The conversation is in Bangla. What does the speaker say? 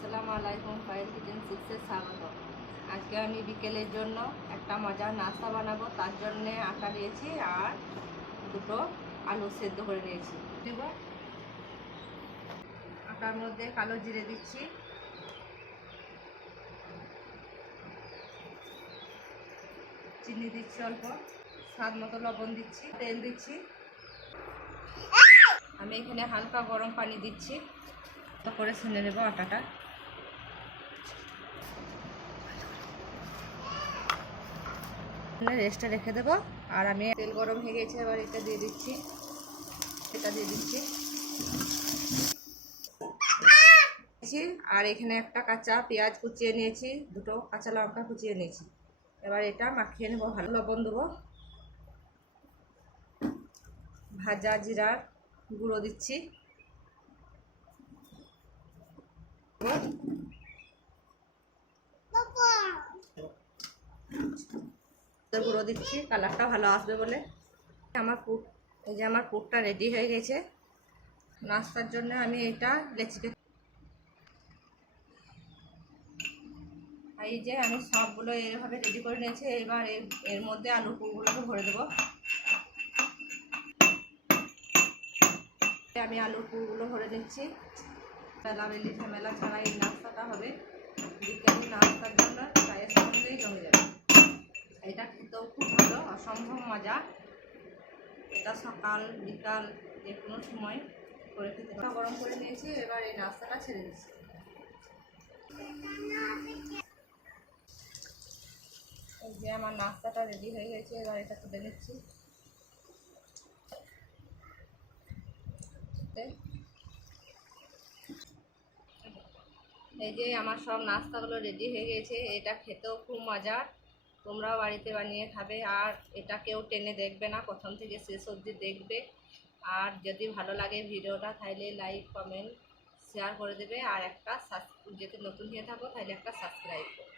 আসসালামু আলাইকুম, ফাইল কিচেন সিক্সে স্বাগত। আজকে আমি বিকেলের জন্য একটা মজার নাস্তা বানাবো। তার জন্য আটা দিয়েছি আর দুটো আলু সেদ্ধ করে নিয়েছি। দেব আটার মধ্যে কালো জিরে দিচ্ছি, চিনি দিচ্ছি অল্প, স্বাদ মতো লবণ দিচ্ছি, তেল দিচ্ছি। আমি এখানে হালকা গরম পানি দিচ্ছি, তারপরে ছেনে নেব আটাটা। রেস্টে রেখে দেবো। আর আমি তেল গরম হয়ে গেছে, এবার এটা দিয়ে দিচ্ছি, আর এখানে একটা কাঁচা পেঁয়াজ কুচিয়ে নিয়েছি, দুটো কাঁচা লঙ্কা কুচিয়ে নিয়েছি। এবার এটা মাখিয়ে নেবো, ভালো লবণ দেবো, ভাজা জিরার গুঁড়ো দিচ্ছি, গুঁড়ো দিচ্ছি, কালারটা ভালো আসবে বলে। আমার পুরটা রেডি হয়ে গেছে নাস্তার জন্য। আমি এটা লেচিকে এই যে আমি সবগুলো এভাবে রেডি করে নিয়েছি। এবার এর মধ্যে আলু পুরগুলোকে ভরে দেবো। আমি আলু পুরগুলো ভরে নিচ্ছি। বেলাবেলি ঝামেলা ছাড়া এই নাস্তাটা হবে বিকেলের নাস্তার জন্য, চায়ের সঙ্গেই জমে যাবে। এটা খেতেও খুব ভালো, অসম্ভব মজা। এটা সকাল বিকাল যে কোনো সময় করে খেতে পারো। গরম করে নিয়েছি, এবার এই নাস্তাটা ছেড়ে দিচ্ছি। এই যে আমার নাস্তাটা রেডি হয়ে গেছে, এবার এটা তুলে নিচ্ছি। এই যে আমার সব নাস্তাগুলো রেডি হয়ে গেছে। এটা খেতেও খুব মজার, তোমরাও বাড়িতে বানিয়ে খাবে। আর এটা কেউ টেনে দেখবে না, প্রথম থেকে শেষ অবধি দেখবে। আর যদি ভালো লাগে ভিডিওটা তাহলে লাইক কমেন্ট শেয়ার করে দেবে। আর একটা যদি নতুন হয়ে থাকো তাহলে একটা সাবস্ক্রাইব করো।